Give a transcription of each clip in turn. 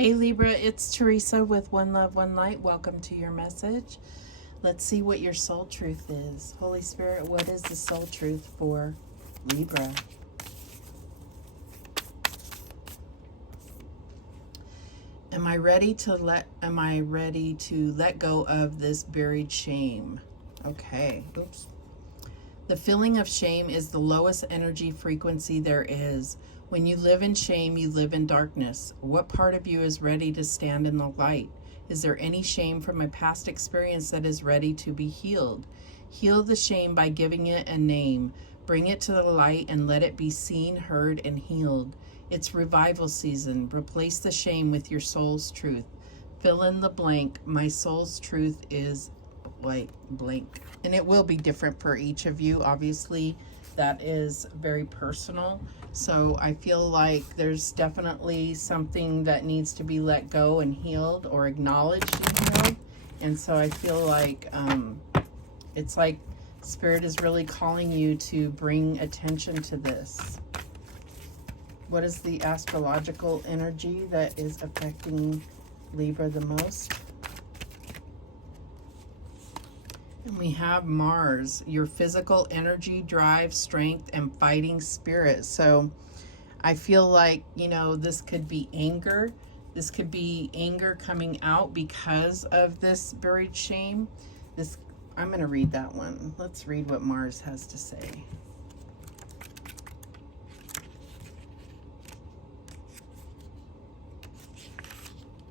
Hey Libra, it's Teresa with One Love, One Light. Welcome to your message. Let's see what your soul truth is. Holy Spirit, what is the soul truth for Libra? Am I ready to let go of this buried shame? Okay. Oops. The feeling of shame is the lowest energy frequency there is. When you live in shame, you live in darkness. What part of you is ready to stand in the light? Is there any shame from a past experience that is ready to be healed? Heal the shame by giving it a name. Bring it to the light and let it be seen, heard, and healed. It's revival season. Replace the shame with your soul's truth. Fill in the blank. My soul's truth is blank. And it will be different for each of you. Obviously, that is very personal. So I feel like there's definitely something that needs to be let go and healed, or acknowledged and healed. And so I feel like it's like Spirit is really calling you to bring attention to this. What is the astrological energy that is affecting Libra the most? And we have Mars, your physical energy, drive, strength, and fighting spirit. So I feel like, this could be anger. This could be anger coming out because of this buried shame. I'm going to read that one. Let's read what Mars has to say.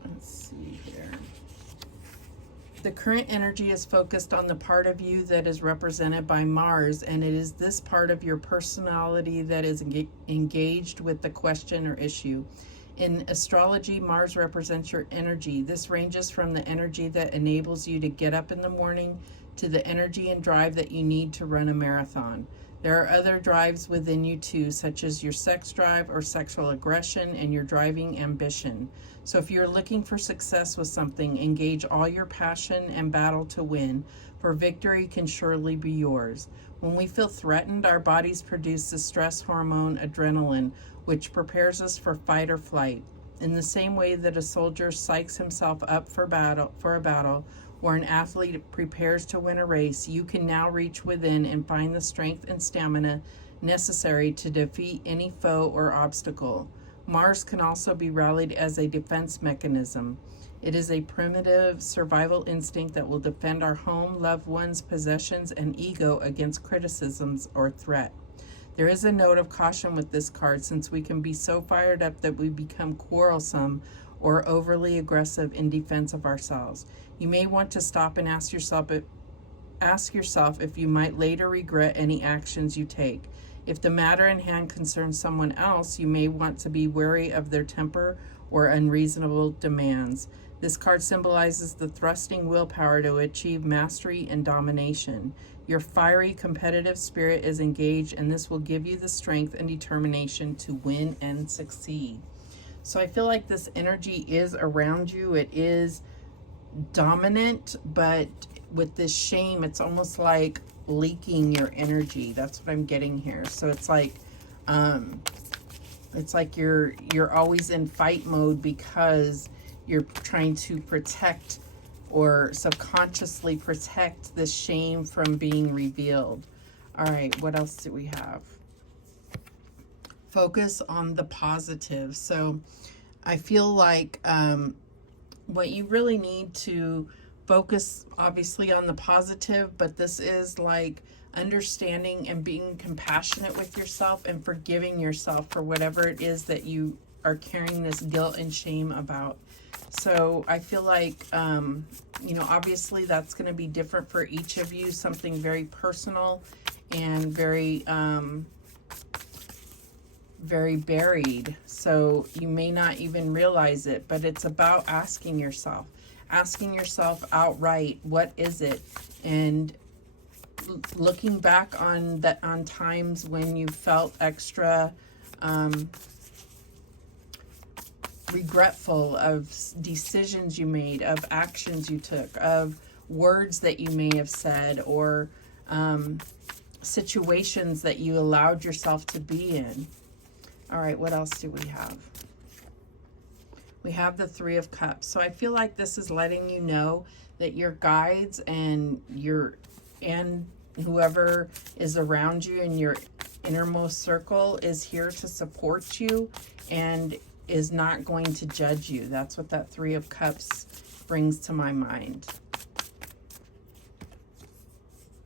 Let's see here. The current energy is focused on the part of you that is represented by Mars, and it is this part of your personality that is engaged with the question or issue. In astrology, Mars represents your energy. This ranges from the energy that enables you to get up in the morning to the energy and drive that you need to run a marathon. There are other drives within you too, such as your sex drive or sexual aggression and your driving ambition. So if you're looking for success with something, engage all your passion and battle to win, for victory can surely be yours. When we feel threatened, our bodies produce the stress hormone adrenaline, which prepares us for fight or flight. In the same way that a soldier psychs himself up for a battle, or an athlete prepares to win a race, you can now reach within and find the strength and stamina necessary to defeat any foe or obstacle. Mars can also be rallied as a defense mechanism. It is a primitive survival instinct that will defend our home, loved ones, possessions, and ego against criticisms or threat. There is a note of caution with this card, since we can be so fired up that we become quarrelsome or overly aggressive in defense of ourselves. You may want to stop and ask yourself if you might later regret any actions you take. If the matter in hand concerns someone else, you may want to be wary of their temper or unreasonable demands. This card symbolizes the thrusting willpower to achieve mastery and domination. Your fiery, competitive spirit is engaged, and this will give you the strength and determination to win and succeed. So I feel like this energy is around you. It is dominant, but with this shame, it's almost like leaking your energy. That's what I'm getting here. So it's like you're always in fight mode because you're trying to protect or subconsciously protect the shame from being revealed. All right, what else do we have? Focus on the positive. So I feel like what you really need to focus, obviously, on the positive, but this is like understanding and being compassionate with yourself and forgiving yourself for whatever it is that you are carrying this guilt and shame about. So I feel like, obviously that's going to be different for each of you, something very personal and very buried. So you may not even realize it, but it's about asking yourself outright, what is it? And looking back on times when you felt extra regretful of decisions you made, of actions you took, of words that you may have said, or situations that you allowed yourself to be in. All right, what else do we have? We have the Three of Cups. So I feel like this is letting you know that your guides and whoever is around you in your innermost circle is here to support you and is not going to judge you. That's what that Three of Cups brings to my mind.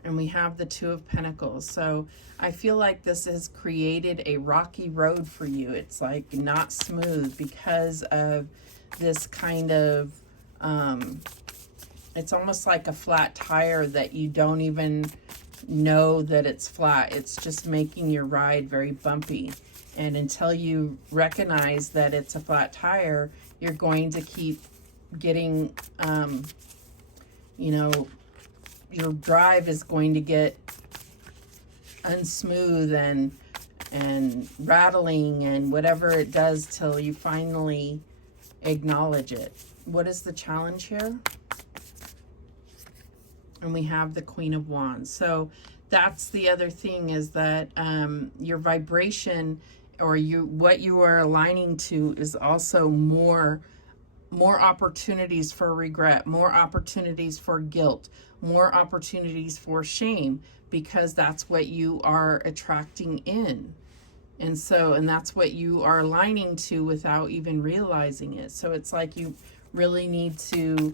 And we have the Two of Pentacles. So I feel like this has created a rocky road for you. It's like not smooth because of this kind of, it's almost like a flat tire that you don't even know that it's flat. It's just making your ride very bumpy. And until you recognize that it's a flat tire, you're going to keep getting, you know, your drive is going to get unsmooth and rattling and whatever it does till you finally acknowledge it. What is the challenge here? And we have the Queen of Wands. So that's the other thing, is that your vibration, or what you are aligning to, is also more opportunities for regret, more opportunities for guilt, more opportunities for shame, because that's what you are attracting in. And that's what you are aligning to without even realizing it. So it's like you really need to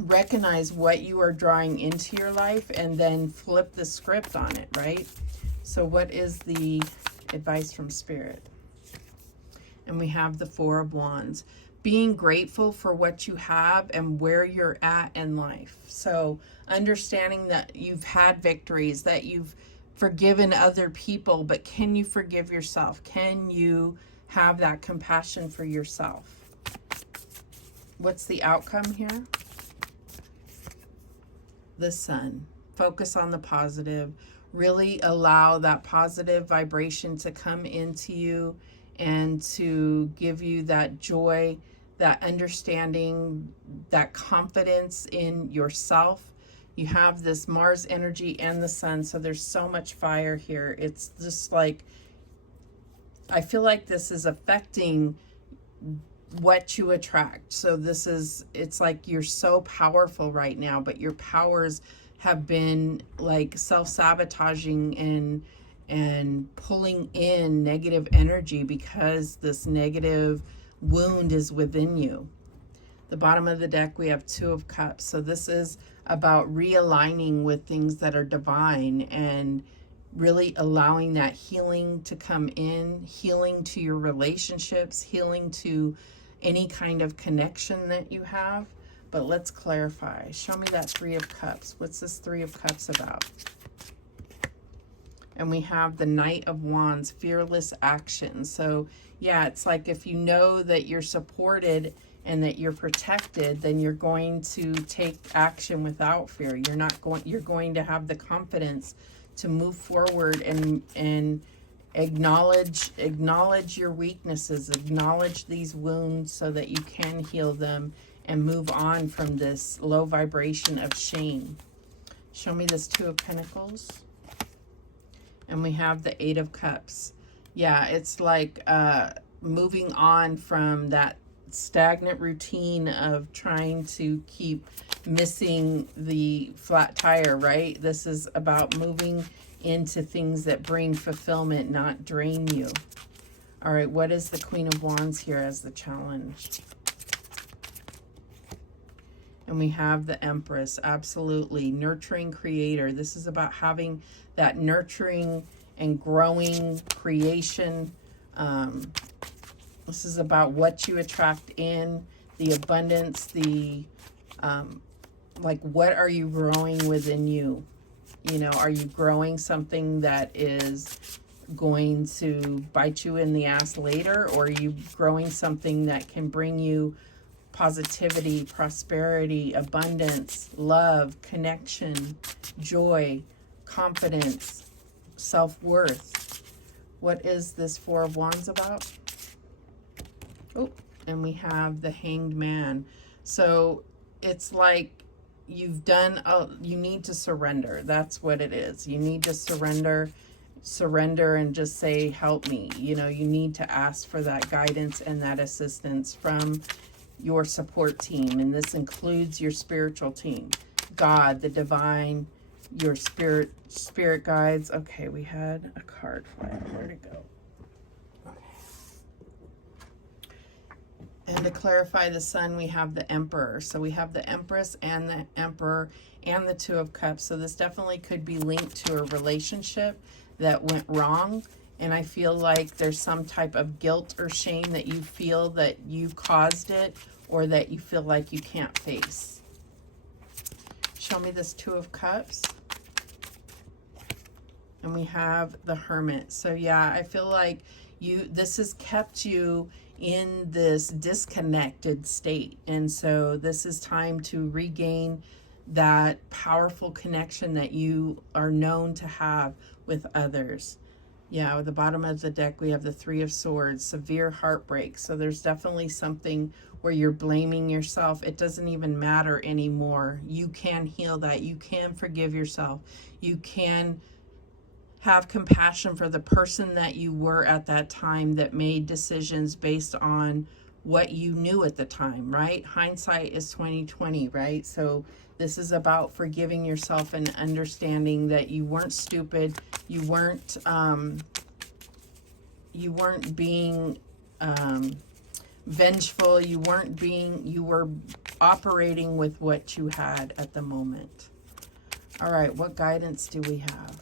recognize what you are drawing into your life and then flip the script on it, right? So what is the advice from Spirit? And we have the Four of Wands. Being grateful for what you have and where you're at in life. So understanding that you've had victories, that you've forgiven other people, but can you forgive yourself? Can you have that compassion for yourself? What's the outcome here? The Sun. Focus on the positive. Really allow that positive vibration to come into you and to give you that joy, that understanding, that confidence in yourself. You have this Mars energy and the Sun, so there's so much fire here. It's just like, I feel like this is affecting what you attract. So it's like you're so powerful right now, but your powers have been like self-sabotaging and pulling in negative energy because this negative wound is within you. The bottom of the deck, we have Two of Cups. So this is about realigning with things that are divine and really allowing that healing to come in, healing to your relationships, healing to any kind of connection that you have. But let's clarify. Show me that Three of Cups. What's this Three of Cups about? And we have the Knight of Wands, fearless action. So yeah, it's like if you know that you're supported and that you're protected, then you're going to take action without fear. You're going to have the confidence to move forward and acknowledge your weaknesses, acknowledge these wounds so that you can heal them and move on from this low vibration of shame. Show me this Two of Pentacles. And we have the Eight of Cups. Yeah, it's like moving on from that stagnant routine of trying to keep missing the flat tire, right? This is about moving into things that bring fulfillment, not drain you. All right, what is the Queen of Wands here as the challenge? And we have the Empress, absolutely. Nurturing creator. This is about having that nurturing and growing creation. This is about what you attract in, the abundance, the, like what are you growing within you? You know, are you growing something that is going to bite you in the ass later? Or are you growing something that can bring you positivity, prosperity, abundance, love, connection, joy, confidence, self-worth? What is this Four of Wands about? Oh, and we have the Hanged Man. So it's like you've done, you need to surrender. That's what it is. You need to surrender surrender and just say, help me. You know, you need to ask for that guidance and that assistance from your support team. And this includes your spiritual team, God, the divine, your spirit guides. Okay, we had a card fly. Where'd it go? And to clarify the sun, we have the Emperor. So we have the Empress and the Emperor and the Two of Cups. So this definitely could be linked to a relationship that went wrong. And I feel like there's some type of guilt or shame that you feel that you caused it, or that you feel like you can't face. Show me this Two of Cups. And we have the Hermit. So yeah, I feel like this has kept you in this disconnected state. And so this is time to regain that powerful connection that you are known to have with others. Yeah, at the bottom of the deck, we have the Three of Swords, severe heartbreak. So there's definitely something where you're blaming yourself. It doesn't even matter anymore. You can heal that. You can forgive yourself. You can have compassion for the person that you were at that time that made decisions based on what you knew at the time, right? Hindsight is 20/20, right? So this is about forgiving yourself and understanding that you weren't stupid. You weren't being vengeful. You were operating with what you had at the moment. All right, what guidance do we have?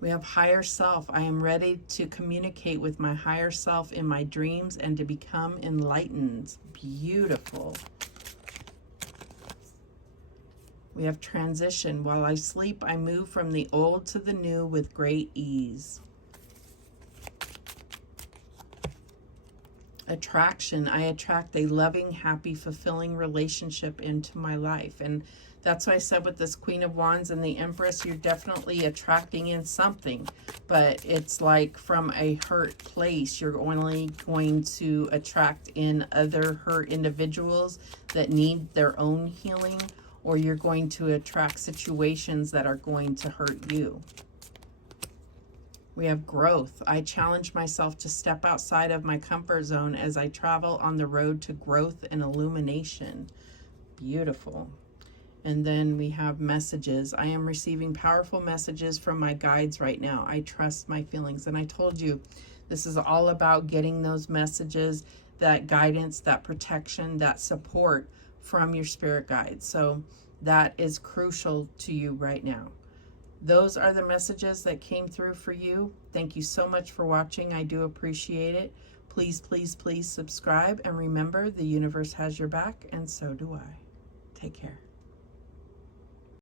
We have higher self. I am ready to communicate with my higher self in my dreams and to become enlightened. Beautiful. We have transition. While I sleep, I move from the old to the new with great ease. Attraction. I attract a loving, happy, fulfilling relationship into my life. And that's why I said with this Queen of Wands and the Empress, you're definitely attracting in something. But it's like from a hurt place. You're only going to attract in other hurt individuals that need their own healing, or you're going to attract situations that are going to hurt you. We have growth. I challenge myself to step outside of my comfort zone as I travel on the road to growth and illumination. Beautiful. And then we have messages. I am receiving powerful messages from my guides right now. I trust my feelings. And I told you, this is all about getting those messages, that guidance, that protection, that support from your spirit guides. So that is crucial to you right now. Those are the messages that came through for you. Thank you so much for watching. I do appreciate it. Please, please, please subscribe. And remember, the universe has your back, and so do I. Take care.